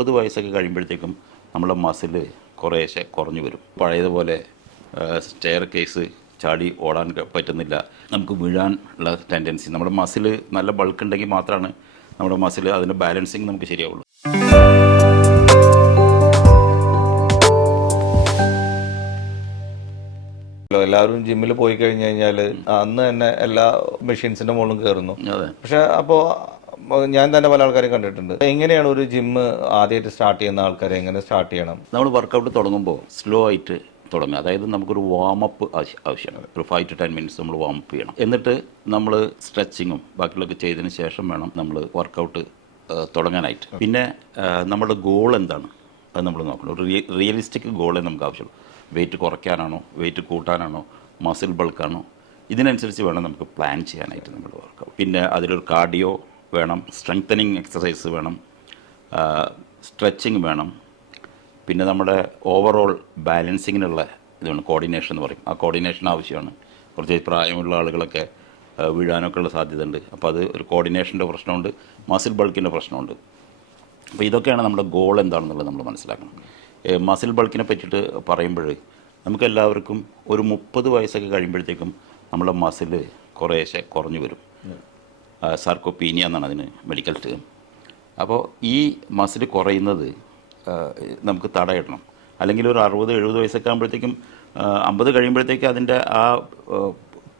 30 വയസ്സൊക്കെ കഴിയുമ്പോഴത്തേക്കും നമ്മുടെ മസിൽ കുറേശ്ശെ കുറഞ്ഞു വരും. പഴയതുപോലെ സ്റ്റെയർ കേസ് ചാടി ഓടാൻ പറ്റുന്നില്ല, നമുക്ക് വീഴാൻ ഉള്ള ടെൻഡൻസി. നമ്മുടെ മസിൽ നല്ല ബൾക്ക് ഉണ്ടെങ്കിൽ മാത്രമാണ് നമ്മുടെ മസിൽ അതിൻ്റെ ബാലൻസിങ് നമുക്ക് ശരിയാവുള്ളൂ. എല്ലാവരും ജിമ്മിൽ പോയി കഴിഞ്ഞു കഴിഞ്ഞാൽ അന്ന് തന്നെ എല്ലാ മെഷീൻസിന്റെ മുകളിലും കയറുന്നു. പക്ഷെ അപ്പോൾ ഞാൻ തന്നെ പല ആൾക്കാരെയും കണ്ടിട്ടുണ്ട്. എങ്ങനെയാണ് ഒരു ജിമ്മ് ആദ്യമായിട്ട് സ്റ്റാർട്ട് ചെയ്യുന്ന ആൾക്കാരെ എങ്ങനെ സ്റ്റാർട്ട് ചെയ്യണം? നമ്മൾ വർക്കൗട്ട് തുടങ്ങുമ്പോൾ സ്ലോ ആയിട്ട് തുടങ്ങുക. അതായത് നമുക്കൊരു വാമപ്പ് ആവശ്യമാണ്. ഒരു 5 to 10 മിനിറ്റ്സ് നമ്മൾ വാമപ്പ് ചെയ്യണം. എന്നിട്ട് നമ്മൾ സ്ട്രെച്ചിങ്ങും ബാക്കിയുള്ളതൊക്കെ ചെയ്തതിന് ശേഷം വേണം നമ്മൾ വർക്കൗട്ട് തുടങ്ങാനായിട്ട്. പിന്നെ നമ്മുടെ ഗോൾ എന്താണ് അത് നമ്മൾ നോക്കണം. ഒരു റിയലിസ്റ്റിക് ഗോളേ നമുക്ക് ആവശ്യമുള്ളൂ. വെയിറ്റ് കുറയ്ക്കാനാണോ, വെയിറ്റ് കൂട്ടാനാണോ, മസിൽ ബൾക്കാണോ, ഇതിനനുസരിച്ച് വേണം നമുക്ക് പ്ലാൻ ചെയ്യാനായിട്ട് നമ്മൾ വർക്കൗട്ട്. പിന്നെ അതിലൊരു കാർഡിയോ വേണം, സ്ട്രെങ്തനിങ് എക്സസൈസ് വേണം, സ്ട്രെച്ചിങ് വേണം. പിന്നെ നമ്മുടെ ഓവറോൾ ബാലൻസിങ്ങിനുള്ള ഇതാണ് കോർഡിനേഷൻ എന്ന് പറയും. ആ കോർഡിനേഷൻ ആവശ്യമാണ്. കുറച്ച് പ്രായമുള്ള ആളുകളൊക്കെ വീഴാനൊക്കെ ഉള്ള സാധ്യത ഉണ്ട്. അപ്പോൾ അത് ഒരു കോർഡിനേഷൻ്റെ പ്രശ്നമുണ്ട്, മസിൽ ബൾക്കിൻ്റെ പ്രശ്നമുണ്ട്. അപ്പോൾ ഇതൊക്കെയാണ് നമ്മുടെ ഗോൾ എന്താണെന്നുള്ളത് നമ്മൾ മനസ്സിലാക്കണം. മസിൽ ബൾക്കിനെ പറ്റിയിട്ട് പറയുമ്പോൾ നമുക്കെല്ലാവർക്കും ഒരു 30 വയസ്സൊക്കെ കഴിയുമ്പോഴത്തേക്കും നമ്മുടെ മസിൽ കുറേശ്ശെ കുറഞ്ഞു വരും. സാർക്കോപീനിയ എന്നാണ് അതിന് മെഡിക്കൽ ടേം. അപ്പോൾ ഈ മസിൽ കുറയുന്നത് നമുക്ക് തടയിടണം. അല്ലെങ്കിൽ ഒരു 60-70 വയസ്സൊക്കെ ആകുമ്പോഴത്തേക്കും 50 കഴിയുമ്പോഴത്തേക്ക് അതിൻ്റെ ആ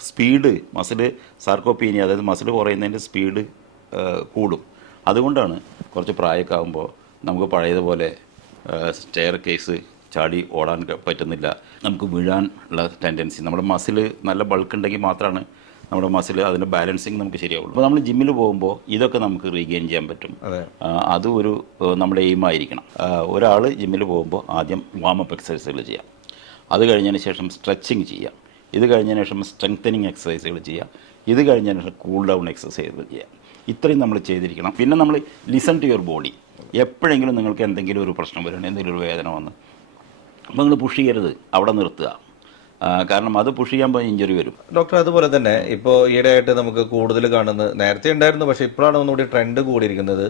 സ്പീഡ് മസിൽ സാർക്കോപീനിയ, അതായത് മസിൽ കുറയുന്നതിൻ്റെ സ്പീഡ് കൂടും. അതുകൊണ്ടാണ് കുറച്ച് പ്രായമൊക്കെ ആകുമ്പോൾ നമുക്ക് പഴയതുപോലെ സ്റ്റെയർ കേസ് ചാടി ഓടാൻ പറ്റുന്നില്ല, നമുക്ക് വീഴാൻ ഉള്ള ടെൻഡൻസി. നമ്മുടെ മസിൽ നല്ല ബൾക്ക് ഉണ്ടെങ്കിൽ മാത്രമാണ് നമ്മുടെ മസിൽ അതിൻ്റെ ബാലൻസിങ് നമുക്ക് ശരിയാവുള്ളൂ. അപ്പോൾ നമ്മൾ ജിമ്മിൽ പോകുമ്പോൾ ഇതൊക്കെ നമുക്ക് റീഗെയിൻ ചെയ്യാൻ പറ്റും. അത് ഒരു നമ്മുടെ എയിമായിരിക്കണം. ഒരാൾ ജിമ്മിൽ പോകുമ്പോൾ ആദ്യം വാമപ്പ് എക്സസൈസുകൾ ചെയ്യാം. അത് കഴിഞ്ഞതിന് ശേഷം സ്ട്രെച്ചിങ് ചെയ്യാം. ഇത് കഴിഞ്ഞതിന് ശേഷം സ്ട്രെങ്തനിങ് എക്സസൈസുകൾ ചെയ്യാം. ഇത് കഴിഞ്ഞതിന് ശേഷം കൂൾ ഡൗൺ എക്സസൈസുകൾ ചെയ്യാം. ഇത്രയും നമ്മൾ ചെയ്തിരിക്കണം. പിന്നെ നമ്മൾ ലിസൺ ടു യുവർ ബോഡി. എപ്പോഴെങ്കിലും നിങ്ങൾക്ക് എന്തെങ്കിലും ഒരു പ്രശ്നം വരണം, എന്തെങ്കിലും ഒരു വേദന വന്ന്, അപ്പോൾ നിങ്ങൾ പുഷ് ചെയ്യരുത്, അവിടെ നിർത്തുക. കാരണം അത് പുഷ് ചെയ്യാൻ പോയി ഇഞ്ചുറി വരും. ഡോക്ടർ, അതുപോലെ തന്നെ ഇപ്പോൾ ഈയിടെയായിട്ട് നമുക്ക് കൂടുതൽ കാണുന്നത്, നേരത്തെ ഉണ്ടായിരുന്നു പക്ഷേ ഇപ്പോഴാണ് ഒന്നുകൂടി ട്രെൻഡ് കൂടിയിരിക്കുന്നത്,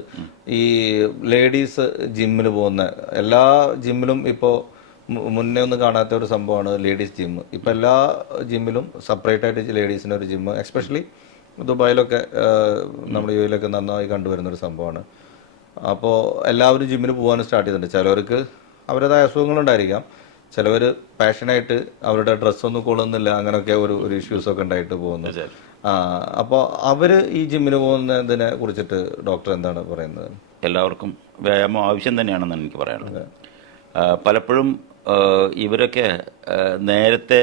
ഈ ലേഡീസ് ജിമ്മിൽ പോകുന്ന എല്ലാ ജിമ്മിലും ഇപ്പോൾ മുന്നേ ഒന്നും കാണാത്ത ഒരു സംഭവമാണ് ലേഡീസ് ജിമ്മ്. ഇപ്പോൾ എല്ലാ ജിമ്മിലും സെപ്പറേറ്റ് ആയിട്ട് ലേഡീസിന് ഒരു ജിമ്മ്, എസ്പെഷ്യലി ദുബായിലൊക്കെ നമ്മുടെ യു എയിലൊക്കെ നന്നായി കണ്ടുവരുന്നൊരു സംഭവമാണ്. അപ്പോൾ എല്ലാവരും ജിമ്മിന് പോകാനും സ്റ്റാർട്ട് ചെയ്തിട്ടുണ്ട്. ചിലവർക്ക് അവരുടേതായ അസുഖങ്ങളുണ്ടായിരിക്കാം, ചിലവർ പാഷനായിട്ട് അവരുടെ ഡ്രസ്സൊന്നും കൊള്ളുന്നില്ല, അങ്ങനെയൊക്കെ ഒരു ഇഷ്യൂസൊക്കെ ഉണ്ടായിട്ട് പോകുന്നു. അപ്പോൾ അവർ ഈ ജിമ്മിന് പോകുന്നതിനെ കുറിച്ചിട്ട് ഡോക്ടർ എന്താണ് പറയുന്നത്? എല്ലാവർക്കും വ്യായാമം ആവശ്യം തന്നെയാണെന്നാണ് എനിക്ക് പറയാനുള്ളത്. പലപ്പോഴും ഇവരൊക്കെ നേരത്തെ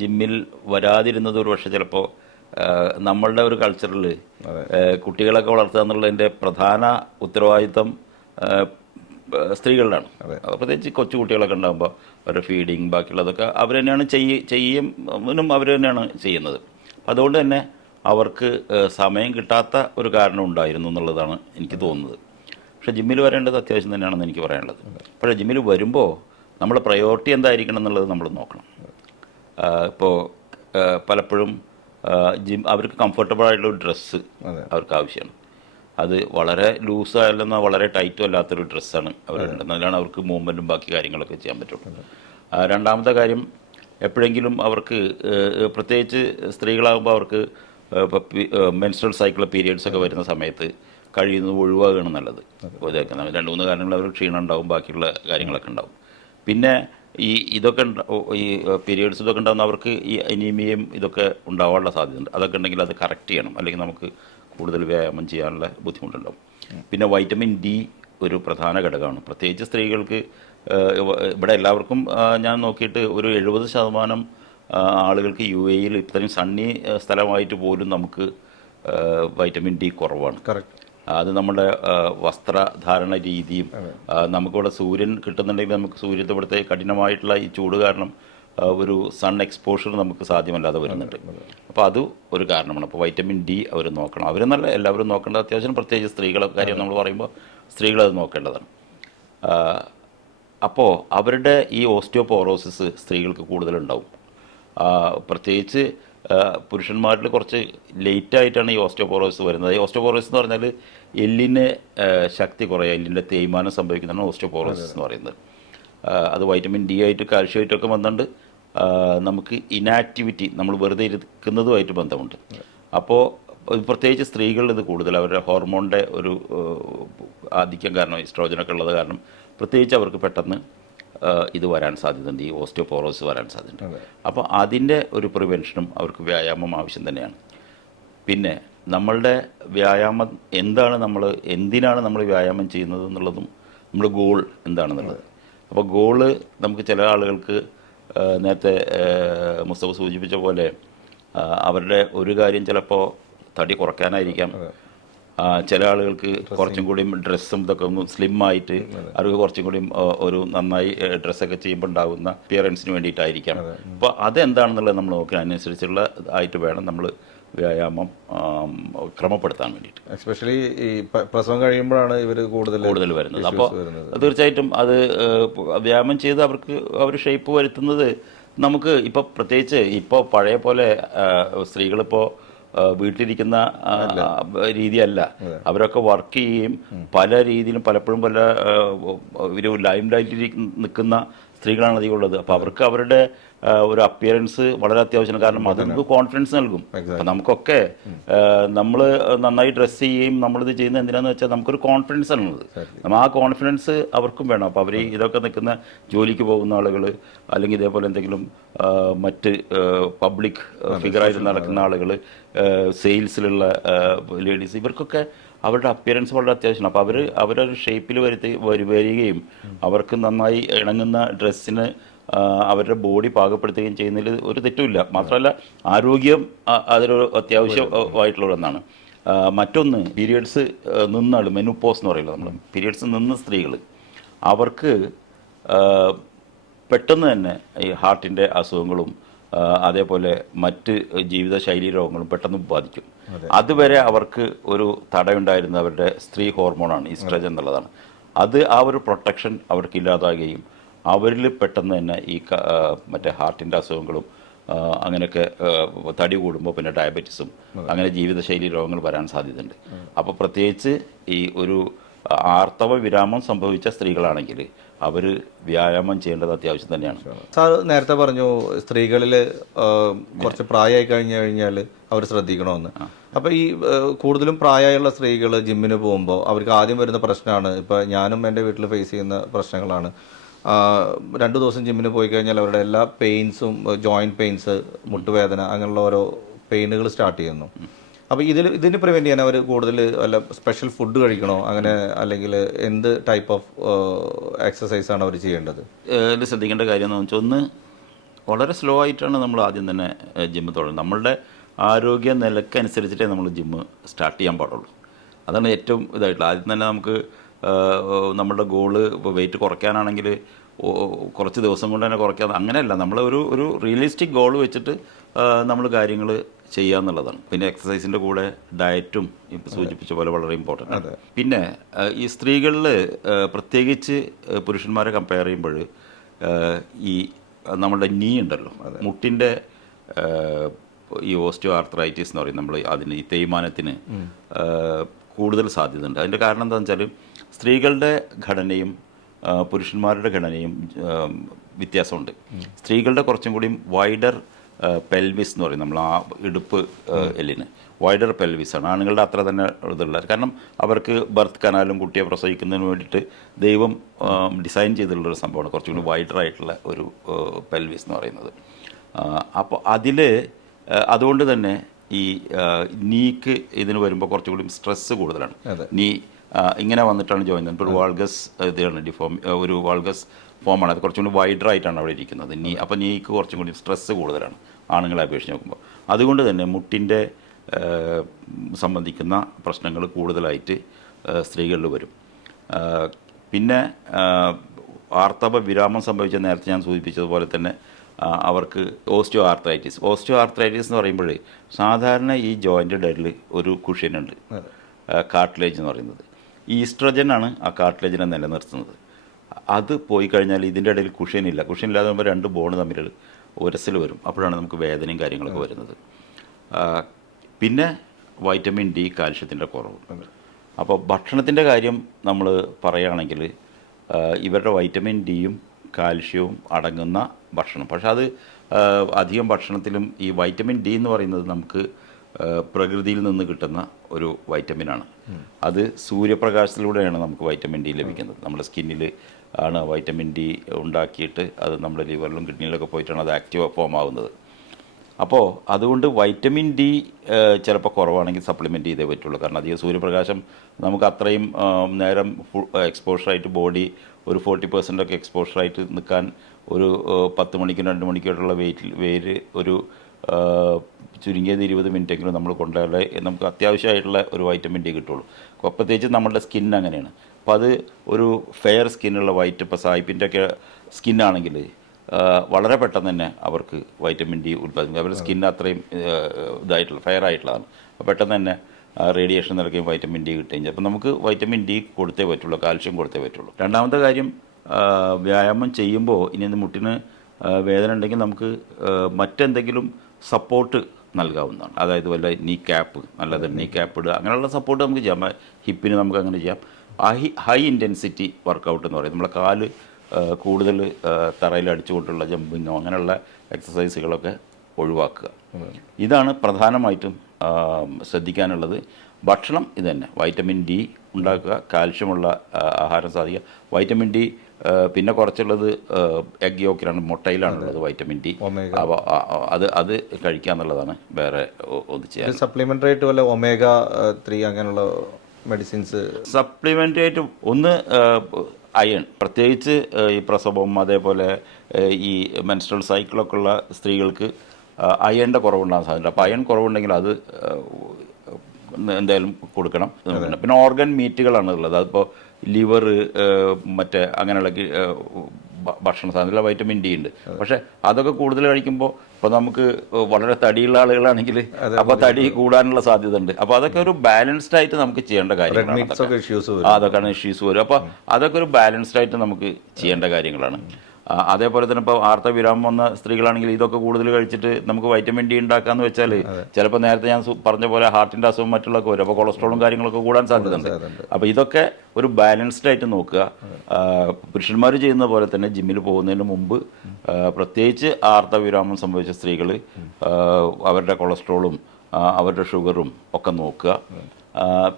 ജിമ്മിൽ വരാതിരുന്നത് ഒരു പക്ഷേ ചിലപ്പോൾ നമ്മളുടെ ഒരു കൾച്ചറിൽ കുട്ടികളൊക്കെ വളർത്തുക എന്നുള്ളതിൻ്റെ പ്രധാന ഉത്തരവാദിത്വം സ്ത്രീകളിലാണ്. പ്രത്യേകിച്ച് കൊച്ചു കുട്ടികളൊക്കെ ഉണ്ടാകുമ്പോൾ അവരുടെ ഫീഡിങ് ബാക്കിയുള്ളതൊക്കെ അവർ തന്നെയാണ് ചെയ്യും അവർ തന്നെയാണ് ചെയ്യുന്നത്. അതുകൊണ്ട് തന്നെ അവർക്ക് സമയം കിട്ടാത്ത ഒരു കാരണം ഉണ്ടായിരുന്നു എന്നുള്ളതാണ് എനിക്ക് തോന്നുന്നത്. പക്ഷേ ജിമ്മിൽ വരേണ്ടത് അത്യാവശ്യം തന്നെയാണെന്ന് എനിക്ക് പറയാനുള്ളത്. പക്ഷേ ജിമ്മിൽ വരുമ്പോൾ നമ്മുടെ പ്രയോറിറ്റി എന്തായിരിക്കണം എന്നുള്ളത് നമ്മൾ നോക്കണം. ഇപ്പോൾ പലപ്പോഴും അവർക്ക് കംഫർട്ടബിൾ ആയിട്ടുള്ള ഒരു ഡ്രസ്സ് അവർക്ക് ആവശ്യമാണ്. അത് വളരെ ലൂസായല്ലെന്നോ വളരെ ടൈറ്റും അല്ലാത്തൊരു ഡ്രസ്സാണ് അവരുണ്ട്. എന്നാലാണ് അവർക്ക് മൂവ്മെൻറ്റും ബാക്കി കാര്യങ്ങളൊക്കെ ചെയ്യാൻ പറ്റുള്ളൂ. രണ്ടാമത്തെ കാര്യം, എപ്പോഴെങ്കിലും അവർക്ക് പ്രത്യേകിച്ച് സ്ത്രീകളാകുമ്പോൾ അവർക്ക് മെൻസ്ട്രൽ സൈക്കിൾ പീരിയഡ്സൊക്കെ വരുന്ന സമയത്ത് കഴിയുന്നത് ഒഴിവാക്കുകയാണ് നല്ലത്. ഇതൊക്കെ 2-3 കാരണങ്ങൾ അവർ ക്ഷീണം ഉണ്ടാവും, ബാക്കിയുള്ള കാര്യങ്ങളൊക്കെ ഉണ്ടാവും. പിന്നെ ഇതൊക്കെ ഈ പീരിയഡ്സ് ഇതൊക്കെ ഉണ്ടാകുന്ന അവർക്ക് ഈ അനീമിയയും ഇതൊക്കെ ഉണ്ടാവാനുള്ള സാധ്യതയുണ്ട്. അതൊക്കെ ഉണ്ടെങ്കിൽ അത് കറക്റ്റ് ചെയ്യണം, അല്ലെങ്കിൽ നമുക്ക് കൂടുതൽ വ്യായാമം ചെയ്യാനുള്ള ബുദ്ധിമുട്ടുണ്ടാവും. പിന്നെ വൈറ്റമിൻ ഡി ഒരു പ്രധാന ഘടകമാണ്. പ്രത്യേകിച്ച് സ്ത്രീകൾക്ക് ഇവിടെ എല്ലാവർക്കും ഞാൻ നോക്കിയിട്ട് ഒരു 70% ആളുകൾക്ക് യു എയിൽ ഇത്രയും സണ്ണി സ്ഥലമായിട്ട് പോലും നമുക്ക് വൈറ്റമിൻ ഡി കുറവാണ്. അത് നമ്മുടെ വസ്ത്രധാരണ രീതിയും, നമുക്കിവിടെ സൂര്യൻ കിട്ടുന്നുണ്ടെങ്കിൽ നമുക്ക് സൂര്യത്തെ ഇവിടുത്തെ കഠിനമായിട്ടുള്ള ഈ ചൂട് കാരണം ഒരു സൺ എക്സ്പോഷർ നമുക്ക് സാധ്യമല്ലാതെ വരുന്നുണ്ട്. അപ്പോൾ അത് ഒരു കാരണമാണ്. അപ്പോൾ വൈറ്റമിൻ ഡി അവർ നോക്കണം. അവരെന്നല്ല എല്ലാവരും നോക്കേണ്ടത്, അത്യാവശ്യം പ്രത്യേകിച്ച് സ്ത്രീകളെ കാര്യം നമ്മൾ പറയുമ്പോൾ സ്ത്രീകളത് നോക്കേണ്ടതാണ്. അപ്പോൾ അവരുടെ ഈ ഓസ്റ്റിയോപോറോസിസ് സ്ത്രീകൾക്ക് കൂടുതലുണ്ടാവും. പ്രത്യേകിച്ച് പുരുഷന്മാരിൽ കുറച്ച് ലേറ്റായിട്ടാണ് ഈ ഓസ്റ്റിയോപോറോസിസ് വരുന്നത്. ഈ ഓസ്റ്റിയോപോറോസിസ് എന്ന് പറഞ്ഞാൽ എല്ലിന് ശക്തി കുറയുക, എല്ലിൻ്റെ തേയ്മാനം സംഭവിക്കുന്നതാണ് ഓസ്റ്റിയോപോറോസിസ് എന്ന് പറയുന്നത്. അത് വൈറ്റമിൻ ഡി ആയിട്ട് കാൽഷ്യമായിട്ടൊക്കെ ബന്ധമുണ്ട്. നമുക്ക് ഇനാക്ടിവിറ്റി, നമ്മൾ വെറുതെ ഇരിക്കുന്നതുമായിട്ട് ബന്ധമുണ്ട്. അപ്പോൾ പ്രത്യേകിച്ച് സ്ത്രീകളിൽ ഇത് കൂടുതൽ അവരുടെ ഹോർമോണിൻ്റെ ഒരു ആധിക്യം കാരണം, ഈസ്ട്രോജനൊക്കെ ഉള്ളത് കാരണം പ്രത്യേകിച്ച് അവർക്ക് പെട്ടെന്ന് ഇത് വരാൻ സാധ്യതയുണ്ട്, ഈ ഓസ്റ്റിയോപോറോസിസ് വരാൻ സാധ്യതയുണ്ട്. അപ്പോൾ അതിൻ്റെ ഒരു പ്രിവെൻഷനും അവർക്ക് വ്യായാമം ആവശ്യം തന്നെയാണ്. പിന്നെ നമ്മളുടെ വ്യായാമം എന്താണ്, എന്തിനാണ് നമ്മൾ വ്യായാമം ചെയ്യുന്നത് എന്നുള്ളതും നമ്മുടെ ഗോൾ എന്താണെന്നുള്ളത്. അപ്പോൾ ഗോള് നമുക്ക് ചില ആളുകൾക്ക് നേരത്തെ മുസ്തഫ സൂചിപ്പിച്ച പോലെ അവരുടെ ഒരു കാര്യം ചിലപ്പോൾ തടി കുറയ്ക്കാനായിരിക്കാം. ചില ആളുകൾക്ക് കുറച്ചും കൂടിയും ഡ്രസ്സും ഇതൊക്കെ ഒന്ന് സ്ലിം ആയിട്ട് അവർക്ക് കുറച്ചും കൂടിയും ഒരു നന്നായി ഡ്രസ്സൊക്കെ ചെയ്യുമ്പോൾ ഉണ്ടാകുന്ന അപ്പിയറൻസിന് വേണ്ടിയിട്ടായിരിക്കാം. അപ്പോൾ അതെന്താണെന്നുള്ളത് നമ്മൾ നോക്കുക, അതിനനുസരിച്ചുള്ള ആയിട്ട് വേണം നമ്മൾ വ്യായാമം ക്രമപ്പെടുത്താൻ വേണ്ടിയിട്ട്. എസ്പെഷ്യലി ഈ പ്രസവം കഴിയുമ്പോഴാണ് ഇവർ കൂടുതൽ വരുന്നത്. അപ്പോൾ തീർച്ചയായിട്ടും അത് വ്യായാമം ചെയ്ത് അവർ ഷേപ്പ് വരുത്തുന്നത് നമുക്ക് ഇപ്പോൾ പ്രത്യേകിച്ച് ഇപ്പോൾ പഴയ പോലെ സ്ത്രീകളിപ്പോൾ വീട്ടിലിരിക്കുന്ന രീതിയല്ല. അവരൊക്കെ വർക്ക് ചെയ്യുകയും പല രീതിയിലും പലപ്പോഴും ഒരു ലൈം ലൈറ്റിൽ നിൽക്കുന്ന സ്ത്രീകളാണ് അധികം ഉള്ളത്. അപ്പോൾ അവർക്ക് അവരുടെ ഒരു അപ്പിയറൻസ് വളരെ അത്യാവശ്യമാണ്. കാരണം അത് നമുക്ക് കോൺഫിഡൻസ് നൽകും. അപ്പം നമുക്കൊക്കെ നമ്മൾ നന്നായി ഡ്രസ്സ് ചെയ്യുകയും നമ്മളിത് ചെയ്യുന്നത് എന്തിനാന്ന് വെച്ചാൽ നമുക്കൊരു കോൺഫിഡൻസ് ആണുള്ളത്. നമ്മൾ ആ കോൺഫിഡൻസ് അവർക്കും വേണം. അപ്പോൾ അവർ ഇതൊക്കെ നിൽക്കുന്ന ജോലിക്ക് പോകുന്ന ആളുകൾ, അല്ലെങ്കിൽ ഇതേപോലെ എന്തെങ്കിലും മറ്റ് പബ്ലിക് ഫിഗറായിട്ട് നടക്കുന്ന ആളുകൾ, സെയിൽസിലുള്ള ലേഡീസ്, ഇവർക്കൊക്കെ അവരുടെ അപ്പിയറൻസ് വളരെ അത്യാവശ്യമാണ്. അപ്പോൾ അവരൊരു ഷേപ്പിൽ വരികയും അവർക്ക് നന്നായി ഇണങ്ങുന്ന ഡ്രസ്സിന് അവരുടെ ബോഡി പാകപ്പെടുത്തുകയും ചെയ്യുന്നതിൽ ഒരു തെറ്റുമില്ല. മാത്രമല്ല ആരോഗ്യം അതിലൊരു അത്യാവശ്യമായിട്ടുള്ള ഒന്നാണ്. മറ്റൊന്ന്, പീരിയഡ്സ് നിന്നാൾ, മെനുപോസ് എന്ന് പറയുന്നത്, നമ്മൾ പീരിയഡ്സ് നിന്ന സ്ത്രീകൾ, അവർക്ക് പെട്ടെന്ന് തന്നെ ഈ ഹാർട്ടിൻ്റെ അസുഖങ്ങളും അതേപോലെ മറ്റ് ജീവിതശൈലി രോഗങ്ങളും പെട്ടെന്ന് ബാധിക്കും. അതുവരെ അവർക്ക് ഒരു തടയുണ്ടായിരുന്ന അവരുടെ സ്ത്രീ ഹോർമോണാണ് ഈസ്ട്രജൻ എന്നുള്ളതാണ്. അത് ആ ഒരു പ്രൊട്ടക്ഷൻ അവർക്ക് ഇല്ലാതാകുകയും അവരിൽ പെട്ടെന്ന് തന്നെ ഈ മറ്റേ ഹാർട്ടിൻ്റെ അസുഖങ്ങളും അങ്ങനെയൊക്കെ തടി കൂടുമ്പോൾ പിന്നെ ഡയബറ്റീസും അങ്ങനെ ജീവിതശൈലി രോഗങ്ങൾ വരാൻ സാധ്യതയുണ്ട്. അപ്പോൾ പ്രത്യേകിച്ച് ഈ ഒരു ആർത്തവ വിരാമം സംഭവിച്ച സ്ത്രീകളാണെങ്കിൽ അവർ വ്യായാമം ചെയ്യേണ്ടത് അത്യാവശ്യം തന്നെയാണ്. സാർ നേരത്തെ പറഞ്ഞു സ്ത്രീകളിൽ കുറച്ച് പ്രായമായി കഴിഞ്ഞാൽ അവർ ശ്രദ്ധിക്കണമെന്ന്. അപ്പോൾ ഈ കൂടുതലും പ്രായമായുള്ള സ്ത്രീകൾ ജിമ്മിന് പോകുമ്പോൾ അവർക്ക് ആദ്യം വരുന്ന പ്രശ്നമാണ്, ഇപ്പോൾ ഞാനും എൻ്റെ വീട്ടിൽ ഫേസ് ചെയ്യുന്ന പ്രശ്നങ്ങളാണ്. 2 ദിവസം ജിമ്മിന് പോയി കഴിഞ്ഞാൽ അവരുടെ എല്ലാ പെയിൻസും, ജോയിൻറ്റ് പെയിൻസ്, മുട്ടുവേദന, അങ്ങനെയുള്ള ഓരോ പെയിനുകൾ സ്റ്റാർട്ട് ചെയ്യുന്നു. അപ്പോൾ ഇതിന് പ്രിവെൻറ്റ് ചെയ്യാൻ അവർ കൂടുതൽ വല്ല സ്പെഷ്യൽ ഫുഡ് കഴിക്കണോ, അങ്ങനെ അല്ലെങ്കിൽ എന്ത് ടൈപ്പ് ഓഫ് എക്സസൈസാണ് അവർ ചെയ്യേണ്ടത്? ഇതിൽ ശ്രദ്ധിക്കേണ്ട കാര്യം എന്ന് വെച്ചാൽ, ഒന്ന്, വളരെ സ്ലോ ആയിട്ടാണ് നമ്മൾ ആദ്യം തന്നെ ജിമ്മ് തുടങ്ങുന്നത്. നമ്മളുടെ ആരോഗ്യ നിലക്കനുസരിച്ചിട്ടേ നമ്മൾ ജിമ്മ് സ്റ്റാർട്ട് ചെയ്യാൻ പാടുള്ളൂ. അതാണ് ഏറ്റവും ഇതായിട്ടുള്ളത്. ആദ്യം തന്നെ നമുക്ക് നമ്മളുടെ ഗോള് ഇപ്പോൾ വെയിറ്റ് കുറയ്ക്കാനാണെങ്കിൽ കുറച്ച് ദിവസം കൊണ്ട് തന്നെ കുറയ്ക്കാൻ, അങ്ങനെയല്ല. നമ്മൾ ഒരു റിയലിസ്റ്റിക് ഗോൾ വെച്ചിട്ട് നമ്മൾ കാര്യങ്ങൾ ചെയ്യുക എന്നുള്ളതാണ്. പിന്നെ എക്സസൈസിൻ്റെ കൂടെ ഡയറ്റും ഇപ്പോൾ സൂചിപ്പിച്ച പോലെ വളരെ ഇമ്പോർട്ടൻ്റ് ആണ്. പിന്നെ ഈ സ്ത്രീകളിൽ പ്രത്യേകിച്ച് പുരുഷന്മാരെ കമ്പയർ ചെയ്യുമ്പോൾ ഈ നമ്മുടെ നീ ഉണ്ടല്ലോ, മുട്ടിൻ്റെ ഈ ഓസ്റ്റിയോ ആർത്രൈറ്റിസ് എന്ന് പറയും, നമ്മൾ അതിന് ഈ തേയ്മാനത്തിന് കൂടുതൽ സാധ്യതയുണ്ട്. അതിൻ്റെ കാരണം എന്താണെന്ന് വെച്ചാൽ സ്ത്രീകളുടെ ഘടനയും പുരുഷന്മാരുടെ ഘടനയും വ്യത്യാസമുണ്ട്. സ്ത്രീകളുടെ കുറച്ചും കൂടിയും വൈഡർ പെൽവിസ് എന്ന് പറയും, നമ്മൾ ആ ഇടുപ്പ് എല്ലിന് വൈഡർ പെൽവിസാണ്. ആണുങ്ങളുടെ അത്ര തന്നെ ഇതുള്ള, കാരണം അവർക്ക് ബർത്ത് കനാലും കുട്ടിയെ പ്രസവിക്കുന്നതിന് വേണ്ടിയിട്ട് ദൈവം ഡിസൈൻ ചെയ്തിട്ടുള്ളൊരു സംഭവമാണ് കുറച്ചും കൂടി വൈഡറായിട്ടുള്ള ഒരു പെൽവിസ് എന്ന് പറയുന്നത്. അപ്പോൾ അതുകൊണ്ട് തന്നെ ഈ നീക്ക് ഇതിന് വരുമ്പോൾ കുറച്ചുകൂടി സ്ട്രെസ്സ് കൂടുതലാണ്. നീ ഇങ്ങനെ വന്നിട്ടാണ് ജോയിൻ ചെയ്യുന്നത്. ഇപ്പോൾ ഒരു വാൾഗസ് ഇതാണ് ഒരു വാൾഗസ് ഫോമാണ്. അത് കുറച്ചും കൂടി വൈഡറായിട്ടാണ് അവിടെ ഇരിക്കുന്നത്. അപ്പോൾ നീക്ക് കുറച്ചും കൂടി സ്ട്രെസ്സ് കൂടുതലാണ് ആണുങ്ങളെ അപേക്ഷിച്ച് നോക്കുമ്പോൾ. അതുകൊണ്ട് തന്നെ മുട്ടിൻ്റെ സംബന്ധിക്കുന്ന പ്രശ്നങ്ങൾ കൂടുതലായിട്ട് സ്ത്രീകളിൽ വരും. പിന്നെ ആർത്തവ വിരാമം സംഭവിച്ച നേരത്തെ ഞാൻ സൂചിപ്പിച്ചതുപോലെ തന്നെ അവർക്ക് ഓസ്റ്റിയോ ആർത്രൈറ്റിസ് എന്ന് പറയുമ്പോൾ സാധാരണ ഈ ജോയിൻ്റ് ഇടയിൽ ഒരു കുഷ്യനുണ്ട്, കാർട്ടിലേജ് എന്ന് പറയുന്നത്. ഈസ്ട്രജനാണ് ആ കാർട്ടിലേജിനെ നിലനിർത്തുന്നത്. അത് പോയി കഴിഞ്ഞാൽ ഇതിൻ്റെ ഇടയിൽ കുഷ്യനില്ലാതെ വരുമ്പോൾ 2 ബോൺ തമ്മിൽ ഉരസൽ വരും. അപ്പോഴാണ് നമുക്ക് വേദനയും കാര്യങ്ങളൊക്കെ വരുന്നത്. പിന്നെ വൈറ്റമിൻ ഡി, കാൽഷ്യത്തിൻ്റെ കുറവ്. അപ്പോൾ ഭക്ഷണത്തിൻ്റെ കാര്യം നമ്മൾ പറയുകയാണെങ്കിൽ ഇവരുടെ വൈറ്റമിൻ ഡിയും കാൽഷ്യവും അടങ്ങുന്ന ഭക്ഷണം. പക്ഷെ അത് അധികം ഭക്ഷണത്തിലും ഈ വൈറ്റമിൻ ഡി എന്ന് പറയുന്നത് നമുക്ക് പ്രകൃതിയിൽ നിന്ന് കിട്ടുന്ന ഒരു വൈറ്റമിനാണ്. അത് സൂര്യപ്രകാശത്തിലൂടെയാണ് നമുക്ക് വൈറ്റമിൻ ഡി ലഭിക്കുന്നത്. നമ്മുടെ സ്കിന്നിൽ ആണ് വൈറ്റമിൻ ഡി ഉണ്ടാക്കിയിട്ട് അത് നമ്മുടെ ലിവറിലും കിഡ്നിയിലൊക്കെ പോയിട്ടാണ് അത് ആക്റ്റീവ് ഫോം ആവുന്നത്. അപ്പോൾ അതുകൊണ്ട് വൈറ്റമിൻ ഡി ചിലപ്പോൾ കുറവാണെങ്കിൽ സപ്ലിമെൻറ്റ് ചെയ്തേ പറ്റുള്ളൂ. കാരണം അധികം സൂര്യപ്രകാശം നമുക്ക് അത്രയും നേരം എക്സ്പോഷറായിട്ട് ബോഡി ഒരു 40% എക്സ്പോഷറായിട്ട് നിൽക്കാൻ ഒരു 10 മണിക്കും 2 മണിക്കൂറുള്ള വെയിൽ ഒരു ചുരുങ്ങിയത് 20 മിനിറ്റെങ്കിലും നമ്മൾ കൊണ്ടുപോയാലേ നമുക്ക് അത്യാവശ്യമായിട്ടുള്ള ഒരു വൈറ്റമിൻ ഡി കിട്ടുള്ളൂ. പ്രത്യേകിച്ച് നമ്മുടെ സ്കിൻ അങ്ങനെയാണ്. അപ്പോൾ അത് ഒരു ഫെയർ സ്കിന്നുള്ള ഇപ്പോൾ സായിപ്പിൻ്റെ ഒക്കെ സ്കിന്നാണെങ്കിൽ വളരെ പെട്ടെന്ന് തന്നെ അവർക്ക് വൈറ്റമിൻ ഡി ഉൽപ്പാദിപ്പിക്കും. അവരുടെ സ്കിൻ അത്രയും ഇതായിട്ടുള്ള ഫെയർ ആയിട്ടുള്ളതാണ്. അപ്പോൾ പെട്ടെന്ന് തന്നെ റേഡിയേഷൻ നിരക്കുകയും വൈറ്റമിൻ ഡി കിട്ടുകയും ചെയ്യും. അപ്പോൾ നമുക്ക് വൈറ്റമിൻ ഡി കൊടുത്തേ പറ്റുള്ളൂ, കാൽഷ്യം കൊടുത്തേ പറ്റുള്ളൂ. രണ്ടാമത്തെ കാര്യം, വ്യായാമം ചെയ്യുമ്പോൾ ഇനി മുട്ടിന് വേദന ഉണ്ടെങ്കിൽ നമുക്ക് മറ്റെന്തെങ്കിലും സപ്പോർട്ട് നൽകാവുന്നതാണ്. അതായത് വല്ല നീ ക്യാപ്പ്, നല്ലത് നീ ക്യാപ്പ് ഇടുക, അങ്ങനെയുള്ള സപ്പോർട്ട് നമുക്ക് ചെയ്യാം. ഹിപ്പിന് നമുക്ക് അങ്ങനെ ചെയ്യാം. ഹൈ ഇൻറ്റൻസിറ്റി വർക്കൗട്ട് എന്ന് പറയും. നമ്മളെ കാല് കൂടുതൽ തറയിൽ അടിച്ചുകൊണ്ടുള്ള ജമ്പിങ്ങോ അങ്ങനെയുള്ള എക്സസൈസുകളൊക്കെ ഒഴിവാക്കുക. ഇതാണ് പ്രധാനമായിട്ടും ശ്രദ്ധിക്കാനുള്ളത്. ഭക്ഷണം ഇത് തന്നെ, വൈറ്റമിൻ ഡി ഉണ്ടാക്കുക, കാൽഷ്യമുള്ള ആഹാരം സാധിക്കുക. വൈറ്റമിൻ ഡി പിന്നെ കുറച്ചുള്ളത് എഗ് യോക്കിലാണ്, മുട്ടയിലാണുള്ളത് വൈറ്റമിൻ ഡി. അപ്പോൾ അത് കഴിക്കുക എന്നുള്ളതാണ്. വേറെ ഒന്ന് ചെയ്യാൻ സപ്ലിമെൻ്ററി ആയിട്ട് വല്ല ഒമേഗ 3 അങ്ങനെയുള്ള മെഡിസിൻസ് സപ്ലിമെൻ്ററി ആയിട്ട് ഒന്ന് അയൺ, പ്രത്യേകിച്ച് ഈ പ്രസവം അതേപോലെ ഈ മെൻസ്ട്രൽ സൈക്കിളൊക്കെ ഉള്ള സ്ത്രീകൾക്ക് അയണിൻ്റെ കുറവുണ്ടാകാൻ സാധ്യത. അപ്പോൾ അയൺ കുറവുണ്ടെങ്കിൽ അത് എന്തായാലും കൊടുക്കണം. പിന്നെ ഓർഗൻ മീറ്റുകളാണ് ഉള്ളത്. അതിപ്പോൾ ലിവർ, മറ്റേ അങ്ങനെയുള്ള ഭക്ഷണ സാധനത്തിലുള്ള വൈറ്റമിൻ ഡി ഉണ്ട്. പക്ഷേ അതൊക്കെ കൂടുതൽ കഴിക്കുമ്പോൾ ഇപ്പോൾ നമുക്ക് വളരെ തടിയുള്ള ആളുകളാണെങ്കിൽ അപ്പോൾ തടി കൂടാനുള്ള സാധ്യത ഉണ്ട്. അപ്പോൾ അതൊക്കെ ഒരു ബാലൻസ്ഡ് ആയിട്ട് നമുക്ക് ചെയ്യേണ്ട കാര്യങ്ങളാണ്. അതൊക്കെയാണ് ഇഷ്യൂസ് വരും. അപ്പോൾ അതൊക്കെ ഒരു ബാലൻസ്ഡ് ആയിട്ട് നമുക്ക് ചെയ്യേണ്ട കാര്യങ്ങളാണ്. അതേപോലെ തന്നെ ഇപ്പോൾ ആർത്തവിരാമം വന്ന സ്ത്രീകളാണെങ്കിൽ ഇതൊക്കെ കൂടുതൽ കഴിച്ചിട്ട് നമുക്ക് വൈറ്റമിൻ ഡി ഉണ്ടാക്കാന്ന് വെച്ചാൽ ചിലപ്പോൾ നേരത്തെ ഞാൻ പറഞ്ഞ പോലെ ഹാർട്ടിൻ്റെ അസുഖം മറ്റുള്ളതൊക്കെ വരും. അപ്പോൾ കൊളസ്ട്രോളും കാര്യങ്ങളൊക്കെ കൂടാൻ സാധ്യതയുണ്ട്. അപ്പോൾ ഇതൊക്കെ ഒരു ബാലൻസ്ഡ് ആയിട്ട് നോക്കുക. പുരുഷന്മാർ ചെയ്യുന്ന പോലെ തന്നെ ജിമ്മിൽ പോകുന്നതിന് മുമ്പ് പ്രത്യേകിച്ച് ആർത്തവിരാമം സംഭവിച്ച സ്ത്രീകൾ അവരുടെ കൊളസ്ട്രോളും അവരുടെ ഷുഗറും ഒക്കെ നോക്കുക.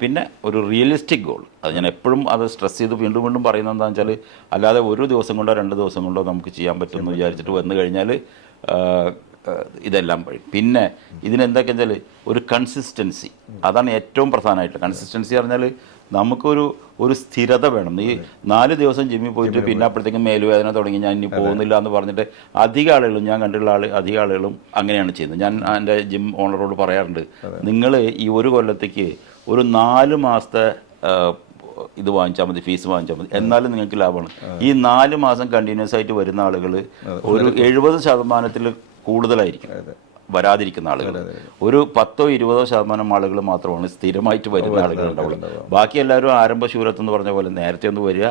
പിന്നെ ഒരു റിയലിസ്റ്റിക് ഗോൾ, അത് ഞാൻ എപ്പോഴും അത് സ്ട്രെസ് ചെയ്ത് വീണ്ടും വീണ്ടും പറയുന്നത് എന്താണെന്ന് വെച്ചാൽ, അല്ലാതെ ഒരു ദിവസം കൊണ്ടോ 2 ദിവസം കൊണ്ടോ നമുക്ക് ചെയ്യാൻ പറ്റുമെന്ന് വിചാരിച്ചിട്ട് വന്നു കഴിഞ്ഞാൽ ഇതെല്ലാം വഴി. പിന്നെ ഇതിനെന്തൊക്കെയാ വെച്ചാൽ ഒരു കൺസിസ്റ്റൻസി, അതാണ് ഏറ്റവും പ്രധാനമായിട്ട്. കൺസിസ്റ്റൻസി പറഞ്ഞാൽ നമുക്കൊരു സ്ഥിരത വേണം. ഈ 4 ദിവസം ജിമ്മിൽ പോയിട്ട് പിന്നെ അപ്പോഴത്തേക്കും മേലുവേദന തുടങ്ങി ഞാൻ ഇനി പോകുന്നില്ല എന്ന് പറഞ്ഞിട്ട് അധികം ആളുകളും, ഞാൻ കണ്ടുള്ള അധികം ആളുകളും അങ്ങനെയാണ് ചെയ്യുന്നത്. ഞാൻ എൻ്റെ ജിം ഓണറോട് പറയാറുണ്ട്, നിങ്ങൾ ഈ ഒരു കൊല്ലത്തേക്ക് ഒരു 4 മാസത്തെ ഇത് വാങ്ങിച്ചാൽ മതി, ഫീസ് വാങ്ങിച്ചാൽ മതി, എന്നാലും നിങ്ങൾക്ക് ലാഭമാണ്. ഈ 4 മാസം കണ്ടിന്യൂസ് ആയിട്ട് വരുന്ന ആളുകൾ ഒരു 70% കൂടുതലായിരിക്കും വരാതിരിക്കുന്ന ആളുകൾ. ഒരു 10-20% ആളുകൾ മാത്രമാണ് സ്ഥിരമായിട്ട് വരുന്ന ആളുകൾ ഉണ്ടാവുള്ളൂ. ബാക്കി എല്ലാവരും ആരംഭ ശൂരത്ത് എന്ന് പറഞ്ഞ പോലെ നേരത്തെ ഒന്ന് വരിക,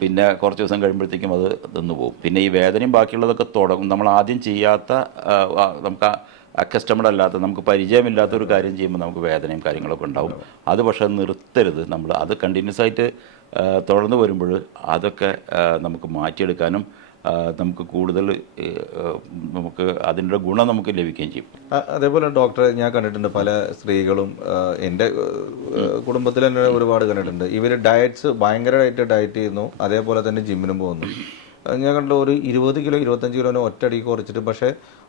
പിന്നെ കുറച്ച് ദിവസം കഴിയുമ്പോഴത്തേക്കും അത് നിന്ന് പോകും. പിന്നെ ഈ വേദനയും ബാക്കിയുള്ളതൊക്കെ തുടങ്ങും. നമ്മൾ ആദ്യം ചെയ്യാത്ത, നമുക്ക് അക്കസ്റ്റമഡ് അല്ലാത്ത, നമുക്ക് പരിചയമില്ലാത്ത ഒരു കാര്യം ചെയ്യുമ്പോൾ നമുക്ക് വേദനയും കാര്യങ്ങളൊക്കെ ഉണ്ടാവും. അത് പക്ഷേ നിർത്തരുത്. നമ്മൾ അത് കണ്ടിന്യൂസ് ആയിട്ട് തുടർന്ന് വരുമ്പോൾ അതൊക്കെ നമുക്ക് മാറ്റിയെടുക്കാനും നമുക്ക് കൂടുതൽ നമുക്ക് അതിൻ്റെ ഗുണം നമുക്ക് ലഭിക്കുകയും ചെയ്യും. അതേപോലെ ഡോക്ടറെ, ഞാൻ കണ്ടിട്ടുണ്ട് പല സ്ത്രീകളും, എൻ്റെ കുടുംബത്തിൽ തന്നെ ഒരുപാട് കണ്ടിട്ടുണ്ട്, ഇവർ ഡയറ്റ്സ് ഭയങ്കരമായിട്ട് ഡയറ്റ് ചെയ്യുന്നു, അതേപോലെ തന്നെ ജിമ്മിനും പോകുന്നു. ഞാൻ കണ്ട ഒരു 20 കിലോ 25 കിലോനെ ഒറ്റയടിക്ക് കുറച്ചിട്ട്, പക്ഷേ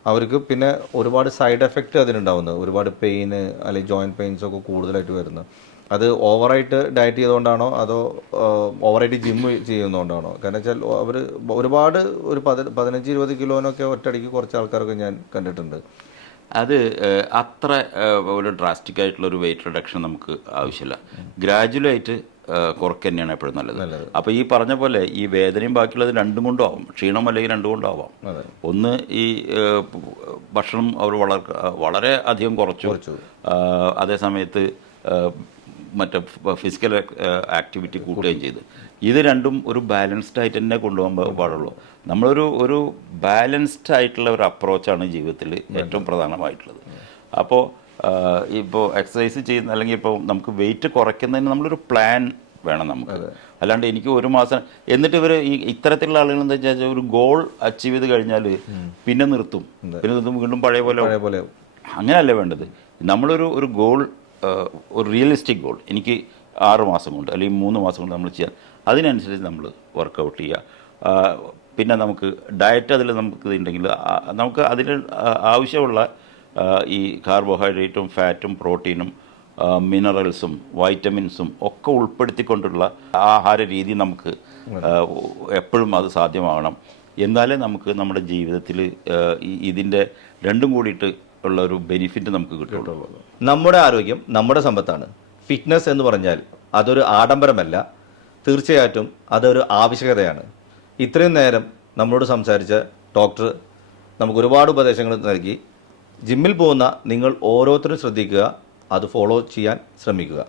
അവർക്ക് പിന്നെ ഒരുപാട് സൈഡ് എഫക്റ്റ് അതിനുണ്ടാവുന്നത്, ഒരുപാട് പെയിന് അല്ലെങ്കിൽ ജോയിൻറ്റ് പെയിൻസ് ഒക്കെ കൂടുതലായിട്ട് വരുന്നത്. അത് ഓവറായിട്ട് ഡയറ്റ് ചെയ്തുകൊണ്ടാണോ അതോ ഓവറായിട്ട് ജിമ്മ് ചെയ്യുന്നതുകൊണ്ടാണോ? കാരണം വെച്ചാൽ അവർ ഒരുപാട് ഒരു 15-20 കിലോനൊക്കെ ഒറ്റയടിക്ക് കുറച്ച് ആൾക്കാരൊക്കെ ഞാൻ കണ്ടിട്ടുണ്ട്. അത് അത്ര ഒരു ഡ്രാസ്റ്റിക് ആയിട്ടുള്ളൊരു വെയിറ്റ് റിഡക്ഷൻ നമുക്ക് ആവശ്യമില്ല. ഗ്രാജുവലായിട്ട് കുറയ്ക്കുക തന്നെയാണ് എപ്പോഴും നല്ലത്. അപ്പോൾ ഈ പറഞ്ഞ പോലെ ഈ വേദനയും ബാക്കിയുള്ളത് രണ്ടും കൊണ്ടും ആവാം, ക്ഷീണം അല്ലെങ്കിൽ രണ്ടും കൊണ്ടാവാം. ഒന്ന് ഈ ഭക്ഷണം അവർ വളരെ അധികം കുറച്ചു, അതേ സമയത്ത് മറ്റേ ഫിസിക്കൽ ആക്ടിവിറ്റി കൂട്ടുകയും ചെയ്ത്. ഇത് രണ്ടും ഒരു ബാലൻസ്ഡ് ആയിട്ട് തന്നെ കൊണ്ടുപോകാൻ പാടുള്ളൂ. നമ്മളൊരു ബാലൻസ്ഡ് ആയിട്ടുള്ള ഒരു അപ്രോച്ചാണ് ജീവിതത്തിൽ ഏറ്റവും പ്രധാനമായിട്ടുള്ളത്. അപ്പോൾ ഇപ്പോൾ എക്സസൈസ് ചെയ്യുന്ന അല്ലെങ്കിൽ ഇപ്പോൾ നമുക്ക് വെയിറ്റ് കുറയ്ക്കുന്നതിന് നമ്മളൊരു പ്ലാൻ വേണം നമുക്ക്. അല്ലാണ്ട് എനിക്ക് ഒരു മാസം എന്നിട്ട് ഇത്തരത്തിലുള്ള ആളുകൾ എന്താ വെച്ചാൽ ഒരു ഗോൾ അച്ചീവ് ചെയ്ത് കഴിഞ്ഞാൽ പിന്നെ നിർത്തും വീണ്ടും പഴയ പോലെ. അങ്ങനെയല്ല വേണ്ടത്. നമ്മളൊരു ഗോൾ, ഒരു റിയലിസ്റ്റിക് ഗോൾ, എനിക്ക് 6 മാസം കൊണ്ട് അല്ലെങ്കിൽ 3 മാസം കൊണ്ട് നമ്മൾ ചെയ്യാൻ, അതിനനുസരിച്ച് നമ്മൾ വർക്കൗട്ട് ചെയ്യുക. പിന്നെ നമുക്ക് ഡയറ്റ് അതിൽ നമുക്ക് ഉണ്ടെങ്കിൽ നമുക്ക് അതിൽ ആവശ്യമുള്ള ഈ കാർബോഹൈഡ്രേറ്റും ഫാറ്റും പ്രോട്ടീനും മിനറൽസും വൈറ്റമിൻസും ഒക്കെ ഉൾപ്പെടുത്തിക്കൊണ്ടുള്ള ആഹാര രീതി നമുക്ക് എപ്പോഴും അത് സാധ്യമാകണം. എന്നാലേ നമുക്ക് നമ്മുടെ ജീവിതത്തിൽ ഇതിൻ്റെ രണ്ടും കൂടിയിട്ട് ഉള്ള ഒരു ബെനിഫിറ്റ് നമുക്ക് കിട്ടുള്ളൂ. നമ്മുടെ ആരോഗ്യം നമ്മുടെ സമ്പത്താണ്. ഫിറ്റ്നസ് എന്ന് പറഞ്ഞാൽ അതൊരു ആഡംബരമല്ല, തീർച്ചയായിട്ടും അതൊരു ആവശ്യകതയാണ്. ഇത്രയും നേരം നമ്മളോട് സംസാരിച്ച ഡോക്ടർ നമുക്ക് ഒരുപാട് ഉപദേശങ്ങൾ നൽകി. ജിമ്മിൽ പോകുന്ന നിങ്ങൾ ഓരോരുത്തരും ശ്രദ്ധിക്കുക, അത് ഫോളോ ചെയ്യാൻ ശ്രമിക്കുക.